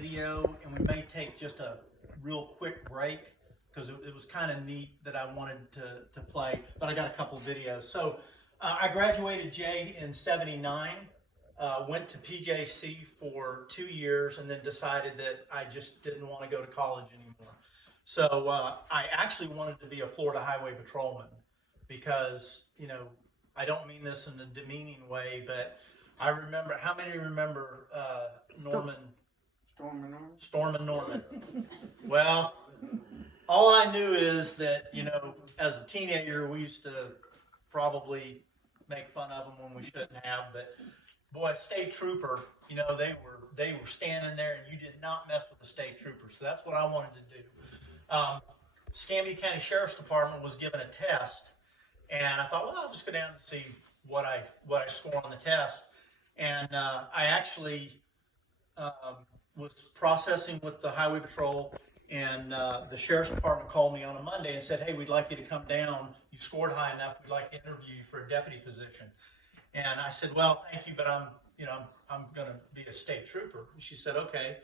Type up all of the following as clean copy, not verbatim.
video, and we may take just a real quick break because it was kind of neat that I wanted to play, but I got a couple of videos. So I graduated, Jay, in '79, went to PJC for 2 years, and then decided that I just didn't want to go to college anymore. So I actually wanted to be a Florida Highway Patrolman because, you know, I don't mean this in a demeaning way, but I remember, how many remember Norman? Storm and Norman. Well, all I knew is that, you know, as a teenager, we used to probably make fun of them when we shouldn't have, but boy, state trooper, you know, they were standing there, and you did not mess with the state trooper. So that's what I wanted to do. Escambia County Sheriff's Department was given a test, and I thought, well, I'll just go down and see what I score on the test. And I actually was processing with the Highway Patrol, and the Sheriff's Department called me on a Monday and said, hey, we'd like you to come down. You scored high enough. We'd like to interview you for a deputy position. And I said, well, thank you, but I'm going to be a state trooper. And she said, okay.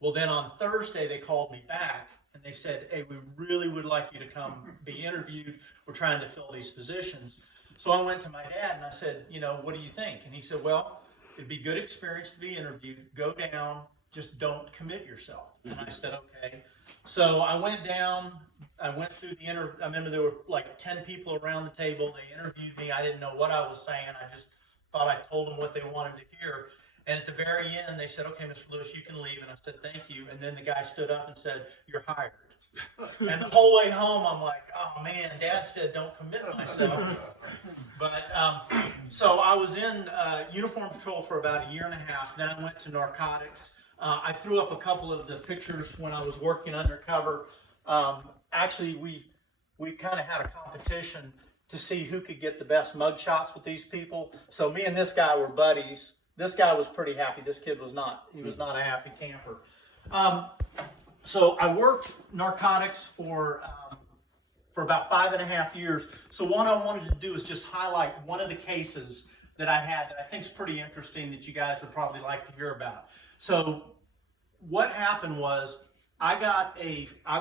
Well, then on Thursday, they called me back, and they said, hey, we really would like you to come be interviewed. We're trying to fill these positions. So I went to my dad, and I said, you know, what do you think? And he said, well, it'd be good experience to be interviewed. Go down. Just don't commit yourself. And I said, okay. So I went down. I went through the I remember there were like 10 people around the table. They interviewed me. I didn't know what I was saying. I just thought I told them what they wanted to hear. And at the very end, they said, okay, Mr. Lewis, you can leave. And I said, thank you. And then the guy stood up and said, you're hired. And the whole way home, I'm like, oh, man, Dad said don't commit myself. But so I was in uniform patrol for about a year and a half. Then I went to narcotics. I threw up a couple of the pictures when I was working undercover. Actually, we kind of had a competition to see who could get the best mug shots with these people. So me and this guy were buddies. This guy was pretty happy. This kid was not. He was not a happy camper. So I worked narcotics for about 5.5 years. So what I wanted to do is just highlight one of the cases that I had that I think is pretty interesting that you guys would probably like to hear about. So what happened was I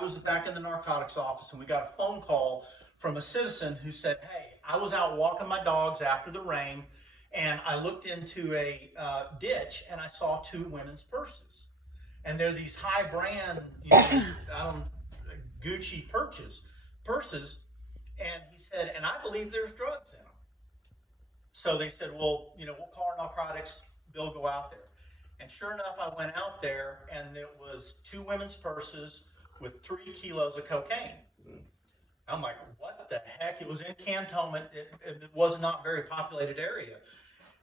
was back in the narcotics office, and we got a phone call from a citizen who said, hey, I was out walking my dogs after the rain, and I looked into a ditch, and I saw 2 women's purses. And they're these high brand, Gucci purses. And he said, and I believe there's drugs in them. So they said, well, we'll call our narcotics. They'll go out there. And sure enough, I went out there, and it was 2 women's purses with 3 kilos of cocaine. I'm like, what the heck? It was in Cantonment. It was not a very populated area.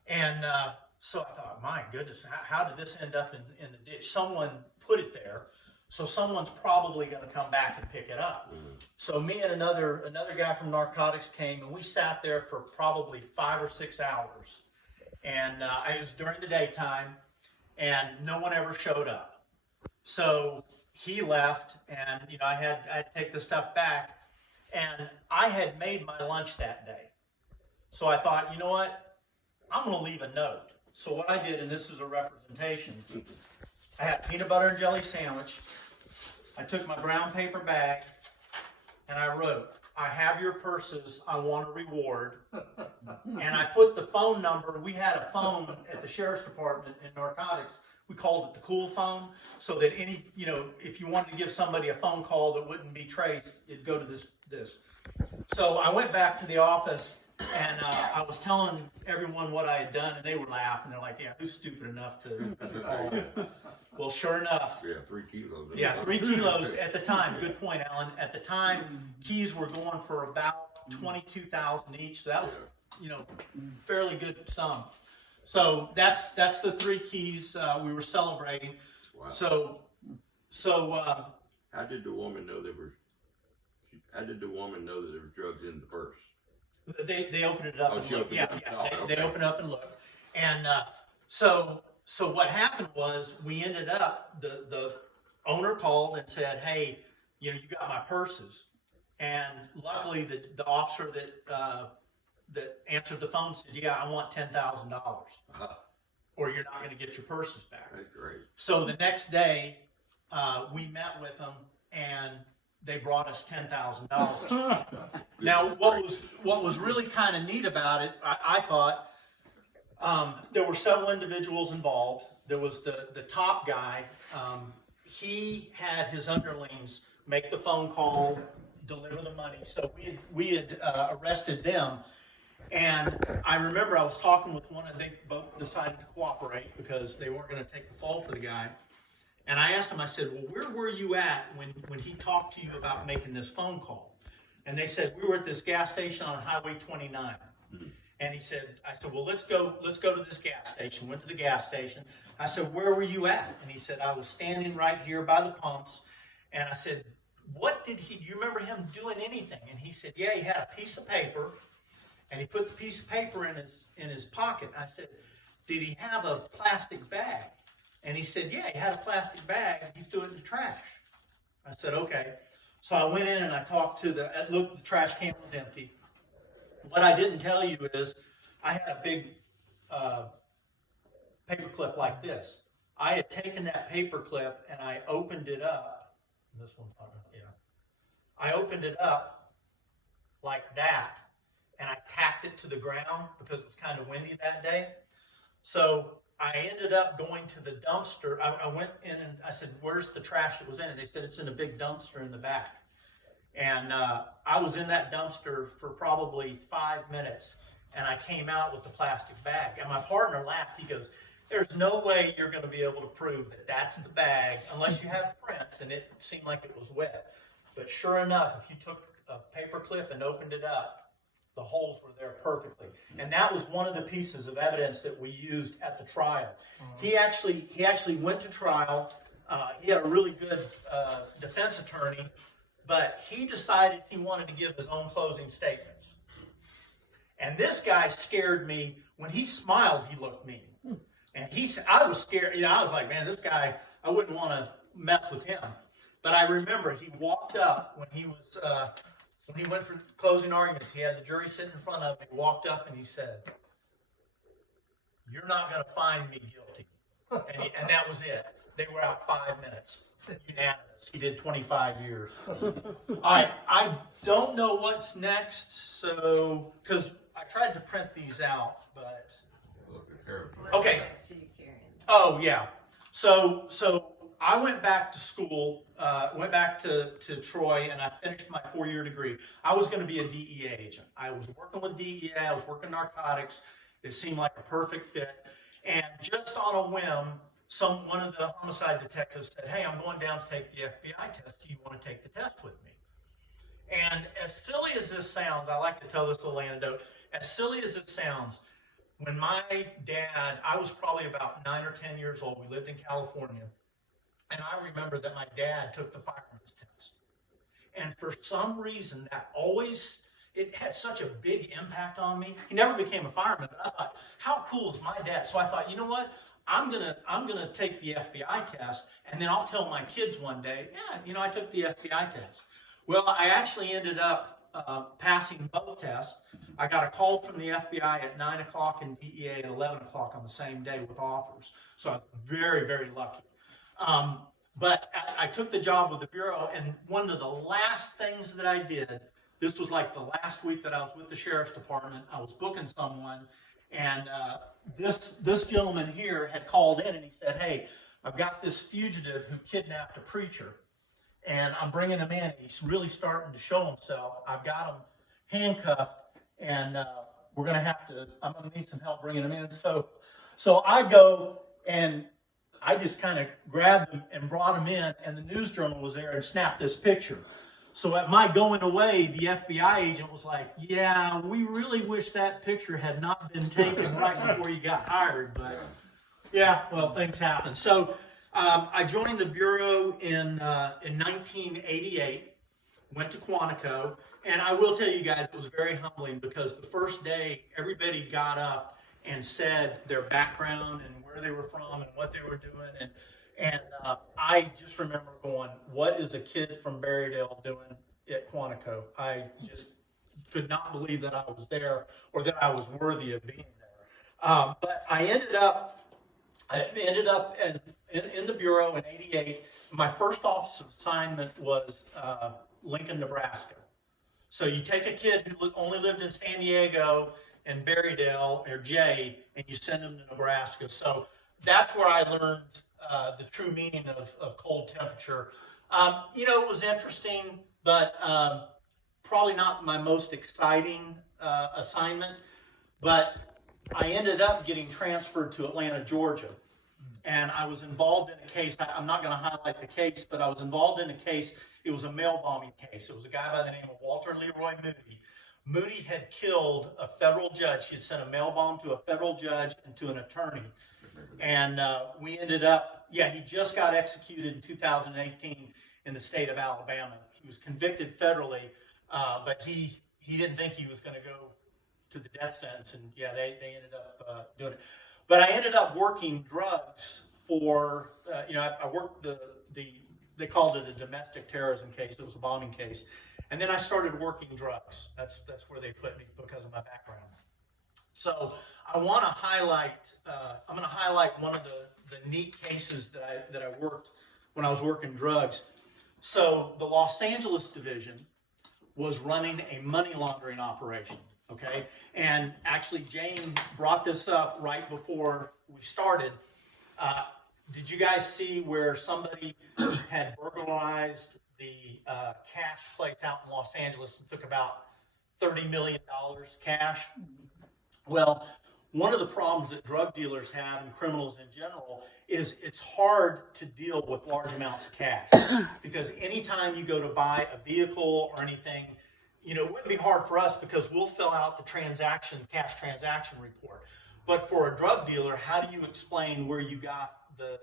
And so I thought, my goodness, how did this end up in the ditch? Someone put it there, so someone's probably going to come back and pick it up. So me and another guy from narcotics came, and we sat there for probably 5 or 6 hours. And it was during the daytime, and no one ever showed up. So he left, and I had to take the stuff back, and I had made my lunch that day. So I thought, you know what? I'm going to leave a note. So what I did, and this is a representation, I had a peanut butter and jelly sandwich. I took my brown paper bag, and I wrote, I have your purses, I want a reward. And I put the phone number. We had a phone at the Sheriff's Department in narcotics. We called it the cool phone, so that if you wanted to give somebody a phone call that wouldn't be traced, it'd go to this. So I went back to the office, and I was telling everyone what I had done, and they were laughing. They're like, yeah, who's stupid enough to call? Well, sure enough. Yeah, 3 kilos. Yeah, 3 kilos at the time. Good point, Alan. At the time, keys were going for about $22,000 each. So that was, fairly good sum. So that's the 3 keys we were celebrating. Wow. So how did the woman know there was? How did the woman know that there was drugs in the purse? They opened it up. Oh, and she looked. opened it up. They opened it up and looked. And so what happened was we ended up, the owner called and said, hey, you got my purses. And luckily the officer that answered the phone said, yeah, I want $10,000. or you're not going to get your purses back. That's great. So the next day, we met with them, and they brought us $10,000. Now, what was really kind of neat about it, I thought, there were several individuals involved. There was the top guy. He had his underlings make the phone call, deliver the money. So we had arrested them. And I remember I was talking with one, and they both decided to cooperate because they weren't going to take the fall for the guy. And I asked him, I said, well, where were you at when he talked to you about making this phone call? And they said, we were at this gas station on Highway 29. And I said, well, let's go to this gas station. Went to the gas station. I said, where were you at? And he said, I was standing right here by the pumps. And I said, do you remember him doing anything? And he said, yeah, he had a piece of paper, and he put the piece of paper in his pocket. I said, did he have a plastic bag? And he said, yeah, he had a plastic bag, and he threw it in the trash. I said, okay. So I went in and I talked to the trash can was empty. What I didn't tell you is I had a big paper clip like this. I had taken that paper clip and I opened it up. This one's not, yeah. I opened it up like that, and I tacked it to the ground because it was kind of windy that day. So I ended up going to the dumpster. I went in and I said, where's the trash that was in it? They said, it's in a big dumpster in the back. And I was in that dumpster for probably 5 minutes, and I came out with the plastic bag. And my partner laughed. He goes, there's no way you're going to be able to prove that that's the bag unless you have prints, and it seemed like it was wet. But sure enough, if you took a paper clip and opened it up, the holes were there perfectly. And that was one of the pieces of evidence that we used at the trial. He actually went to trial. He had a really good defense attorney, but he decided he wanted to give his own closing statements. And this guy scared me. When he smiled, he looked mean. And I was scared. I was like, man, this guy, I wouldn't want to mess with him. But I remember he walked up when he went for closing arguments. He had the jury sitting in front of him. He walked up and he said, you're not going to find me guilty. And that was it. They were out 5 minutes. Unanimous. He did 25 years. All right. I don't know what's next, because I tried to print these out, but. Okay. Oh, yeah. So I went back to school, went back to Troy, and I finished my 4-year degree. I was going to be a DEA agent. I was working with DEA. I was working narcotics. It seemed like a perfect fit. And just on a whim, one of the homicide detectives said, hey, I'm going down to take the FBI test. Do you want to take the test with me? And as silly as this sounds, I like to tell this little anecdote. As silly as it sounds, when my dad, I was probably about 9 or 10 years old. We lived in California. And I remember that my dad took the fireman's test. And for some reason, it had such a big impact on me. He never became a fireman, but I thought, how cool is my dad? So I thought, you know what? I'm gonna take the FBI test, and then I'll tell my kids one day, yeah, I took the FBI test. Well, I actually ended up passing both tests. I got a call from the FBI at 9 o'clock and DEA at 11 o'clock on the same day with offers. So I was very, very lucky. But I took the job with the Bureau, and one of the last things that I did, this was like the last week that I was with the Sheriff's Department. I was booking someone, and this gentleman here had called in, and he said, hey, I've got this fugitive who kidnapped a preacher, and I'm bringing him in. He's really starting to show himself. I've got him handcuffed, and I'm going to need some help bringing him in. So I go, and I just kind of grabbed him and brought him in, and the news journal was there and snapped this picture. So at my going away, the FBI agent was like, yeah, we really wish that picture had not been taken right before you got hired. But yeah, well, things happen. So I joined the Bureau in 1988, went to Quantico, and I will tell you guys, it was very humbling because the first day, everybody got up and said their background and where they were from and what they were doing. And I just remember going, what is a kid from Berrydale doing at Quantico? I just could not believe that I was there or that I was worthy of being there. But I ended up I ended up in the Bureau in '88. My first office assignment was Lincoln, Nebraska. So you take a kid who only lived in San Diego and Berrydale or Jay, and you send them to Nebraska. So that's where I learned the true meaning of cold temperature. It was interesting, but probably not my most exciting assignment. But I ended up getting transferred to Atlanta, Georgia. And I was involved in a case. I'm not going to highlight the case, but I was involved in a case. It was a mail bombing case. It was a guy by the name of Walter Leroy Moody. Moody had killed a federal judge. He had sent a mail bomb to a federal judge and to an attorney. And we ended up, he just got executed in 2018 in the state of Alabama. He was convicted federally, but he didn't think he was going to go to the death sentence. And they ended up doing it. But I ended up working drugs for, I worked they called it a domestic terrorism case. It was a bombing case. And then I started working drugs. That's where they put me because of my background. So I want to highlight, I'm going to highlight one of the neat cases that I worked when I was working drugs. So the Los Angeles division was running a money laundering operation. Okay, and actually Jane brought this up right before we started. Did you guys see where somebody had burglarized the cash place out in Los Angeles and took about $30 million cash? Well, one of the problems that drug dealers have and criminals in general is it's hard to deal with large amounts of cash because anytime you go to buy a vehicle or anything, it wouldn't be hard for us because we'll fill out the cash transaction report. But for a drug dealer, how do you explain where you got the,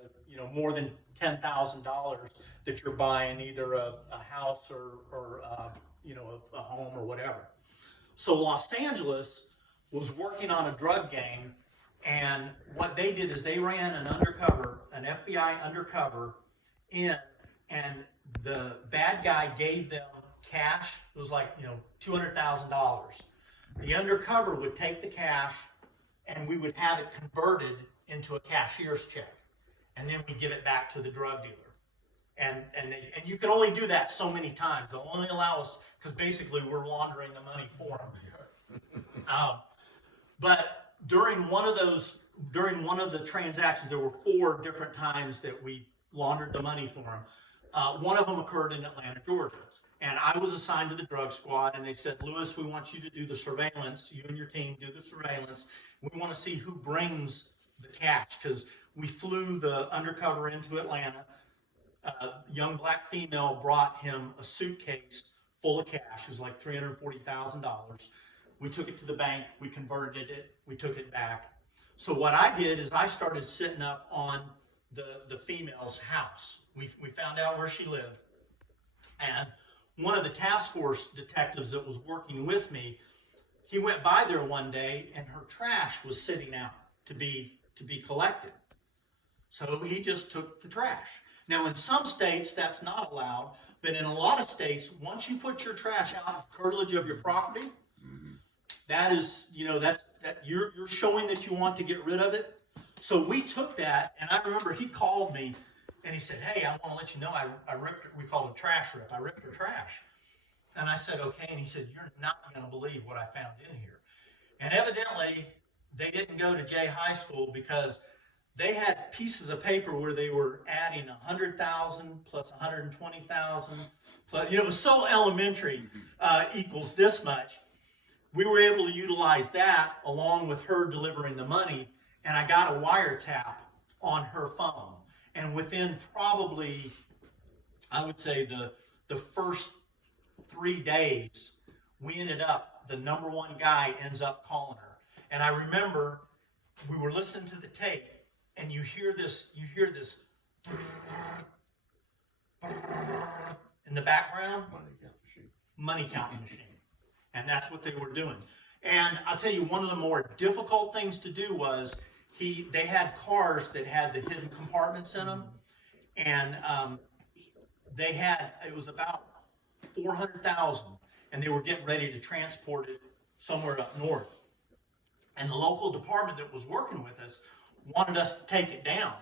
more than $10,000 that you're buying, either a house or a home or whatever? So Los Angeles was working on a drug game, and what they did is they ran an FBI undercover in, and the bad guy gave them cash. It was like, $200,000. The undercover would take the cash and we would have it converted into a cashier's check. And then we give it back to the drug dealer. And you can only do that so many times. They'll only allow us, because basically we're laundering the money for them. But during one of the transactions, there were 4 different times that we laundered the money for them. One of them occurred in Atlanta, Georgia. And I was assigned to the drug squad, and they said, Lewis, we want you to do the surveillance. You and your team do the surveillance. We want to see who brings the cash, because we flew the undercover into Atlanta. A young black female brought him a suitcase full of cash. It was like $340,000. We took it to the bank. We converted it. We took it back. So what I did is I started sitting up on the female's house. We found out where she lived. And one of the task force detectives that was working with me, he went by there one day and her trash was sitting out to be collected. So he just took the trash. Now in some states that's not allowed, but in a lot of states, once you put your trash out of the curtilage of your property, that is, you're showing that you want to get rid of it. So we took that, and I remember he called me and he said, hey, I want to let you know I ripped, we called it a trash rip. I ripped her trash. And I said, okay. And he said, you're not going to believe what I found in here. And evidently, they didn't go to Jay High School because they had pieces of paper where they were adding 100,000 plus 120,000. But, it was so elementary, equals this much. We were able to utilize that along with her delivering the money. And I got a wiretap on her phone. And within probably, I would say the first 3 days, we ended up, the number one guy ends up calling her. And I remember we were listening to the tape, and you hear this in the background, money counting machine. And that's what they were doing. And I'll tell you, one of the more difficult things to do was they had cars that had the hidden compartments in them, and it was about 400,000, and they were getting ready to transport it somewhere up north. And the local department that was working with us wanted us to take it down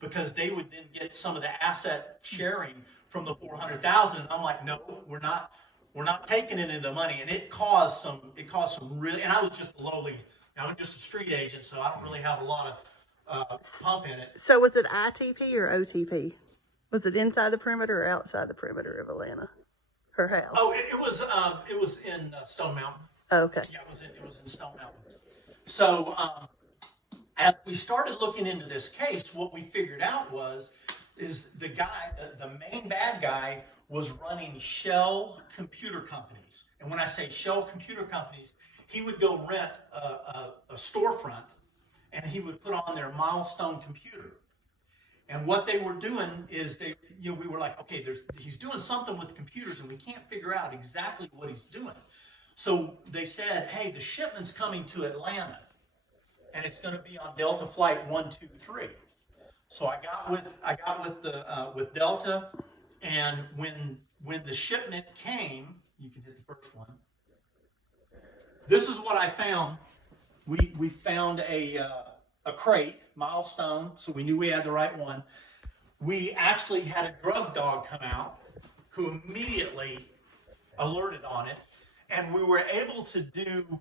because they would then get some of the asset sharing from the 400,000. And I'm like, no, we're not taking any of the money. And it caused some really, and I was just I'm just a street agent, so I don't really have a lot of pump in it. So was it ITP or OTP? Was it inside the perimeter or outside the perimeter of Atlanta? Her house? Oh, it was in Stone Mountain. Oh, okay. Yeah, it was in Stone Mountain. So as we started looking into this case, what we figured out is the guy, the main bad guy, was running shell computer companies. And when I say shell computer companies, he would go rent a storefront, and he would put on their milestone computer. And what they were doing is we were like, okay, he's doing something with computers, and we can't figure out exactly what he's doing. So they said, hey, the shipment's coming to Atlanta, and it's going to be on Delta Flight 123. So I got with Delta, and when the shipment came, you can hit the first one. This is what I found. We found a crate, milestone, so we knew we had the right one. We actually had a drug dog come out who immediately alerted on it, and we were able to do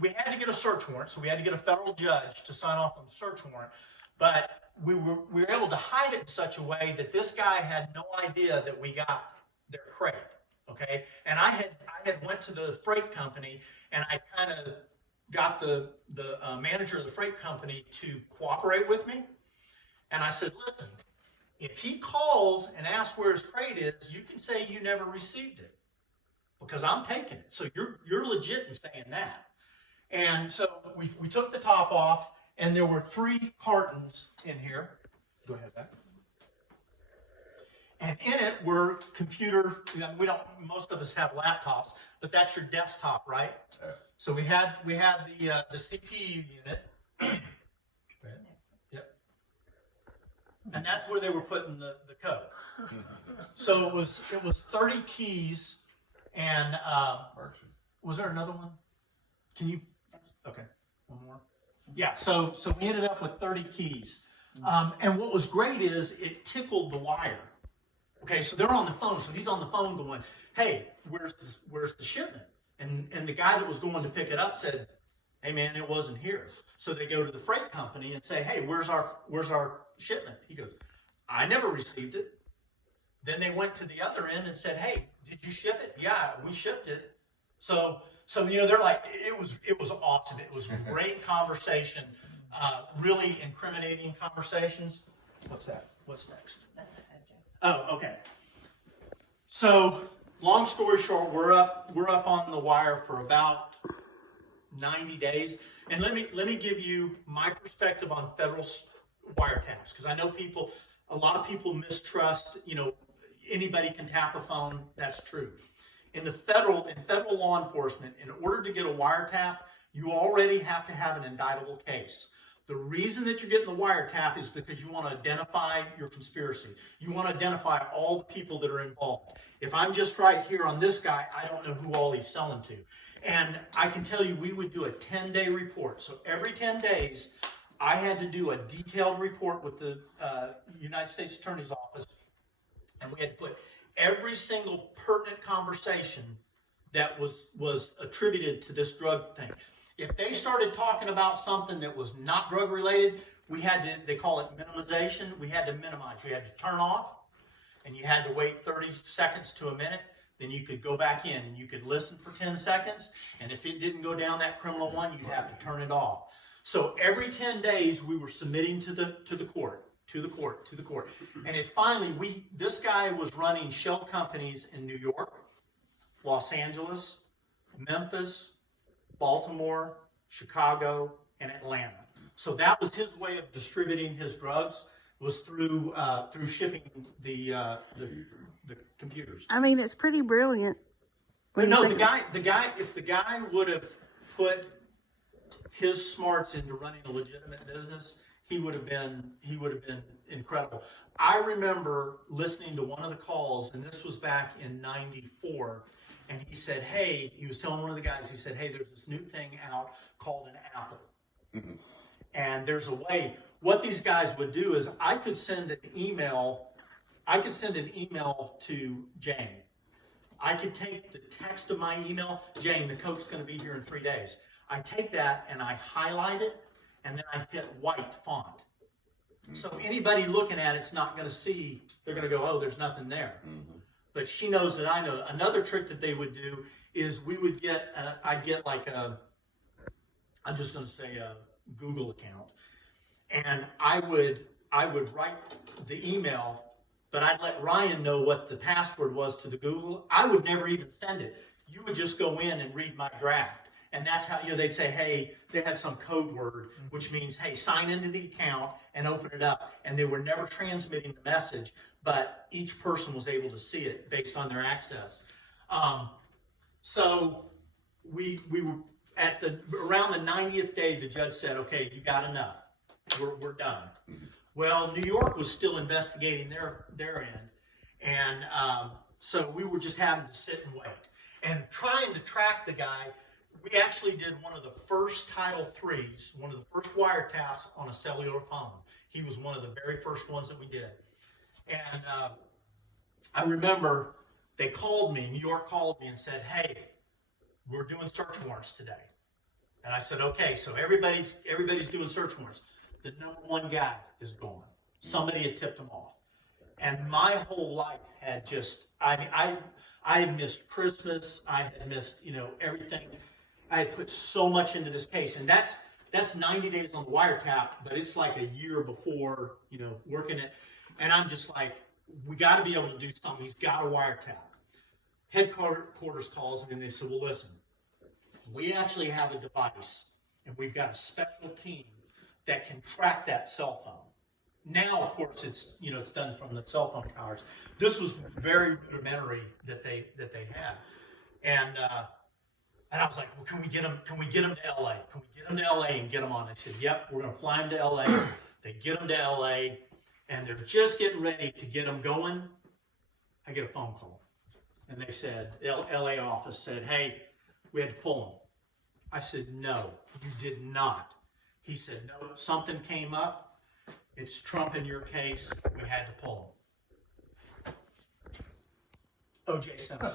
we had to get a search warrant, so we had to get a federal judge to sign off on the search warrant, but we were able to hide it in such a way that this guy had no idea that we got their crate. Okay, and I had went to the freight company, and I kind of got the manager of the freight company to cooperate with me, and I said, listen, if he calls and asks where his crate is, you can say you never received it because I'm taking it. So you're legit in saying that. And so we took the top off, and there were 3 cartons in here. Go ahead, back. And in it were most of us have laptops, but that's your desktop, right? Yeah. So we had the CPU unit. Yep. And that's where they were putting the code. So it was 30 keys, and was there another one? Okay, one more. Yeah, so we ended up with 30 keys. And what was great is it tickled the wire. Okay, so they're on the phone. So he's on the phone going, hey, where's the shipment? And the guy that was going to pick it up said, hey, man, it wasn't here. So they go to the freight company and say, hey, where's our shipment? He goes, I never received it. Then they went to the other end and said, hey, did you ship it? Yeah, we shipped it. So they're like, it was awesome. It was great conversation, really incriminating conversations. What's that? What's next? Oh, okay. So, long story short, we're up on the wire for about 90 days, and let me give you my perspective on federal wiretaps, because I know a lot of people mistrust. Anybody can tap a phone. That's true. In federal law enforcement, in order to get a wiretap, you already have to have an indictable case. The reason that you're getting the wiretap is because you want to identify your conspiracy. You want to identify all the people that are involved. If I'm just right here on this guy, I don't know who all he's selling to. And I can tell you, we would do a 10-day report. So every 10 days, I had to do a detailed report with the United States Attorney's Office. And we had to put every single pertinent conversation that was attributed to this drug thing. If they started talking about something that was not drug related, they call it minimization. We had to minimize. You had to turn off, and you had to wait 30 seconds to a minute. Then you could go back in, and you could listen for 10 seconds. And if it didn't go down that criminal one, you'd have to turn it off. So every 10 days, we were submitting to the court. And finally, this guy was running shell companies in New York, Los Angeles, Memphis, Baltimore, Chicago, and Atlanta. So that was his way of distributing his drugs, was through shipping the computers. I mean, it's pretty brilliant. No, the guy. If the guy would have put his smarts into running a legitimate business, he would have been incredible. I remember listening to one of the calls, and this was back in '94, and he said, hey, he was telling one of the guys, he said, hey, there's this new thing out called an Apple. Mm-hmm. And there's a way, what these guys would do is I could send an email to Jane. I could take the text of my email, Jane, the coach's going to be here in 3 days. I take that and I highlight it, and then I hit white font. So anybody looking at it's not going to see, they're going to go, oh, there's nothing there. Mm-hmm. But she knows that I know. Another trick that they would do is we would get, I'd get like I'm just going to say a Google account. And I would write the email, but I'd let Ryan know what the password was to the Google. I would never even send it. You would just go in and read my draft. And that's how, they'd say, hey, they had some code word, which means, hey, sign into the account and open it up. And they were never transmitting the message, but each person was able to see it based on their access. So we were around the 90th day, the judge said, okay, you got enough. We're done. Well, New York was still investigating their end. And so we were just having to sit and wait. And trying to track the guy, we actually did one of the first Title IIIs, one of the first wiretaps on a cellular phone. He was one of the very first ones that we did. And I remember they called me, New York called me and said, hey, we're doing search warrants today. And I said, okay, so everybody's doing search warrants. The number one guy is gone. Somebody had tipped him off. And my whole life had just, I had missed Christmas. I had missed, everything. I had put so much into this case. And that's 90 days on the wiretap, but it's like a year before, working it. And I'm just like, we got to be able to do something. He's got a wiretap. Headquarters calls me and they said, well, listen, we actually have a device and we've got a special team that can track that cell phone. Now, of course, it's done from the cell phone towers. This was very rudimentary that they had, and I was like, well, can we get them to LA? Can we get them to LA and get them on? They said, yep, we're going to fly them to LA. They get them to LA, and they're just getting ready to get them going. I get a phone call, and they said, LA office said, hey, we had to pull them. I said, no, you did not. He said, no, something came up. It's Trump in your case. We had to pull him. O.J. Simpson.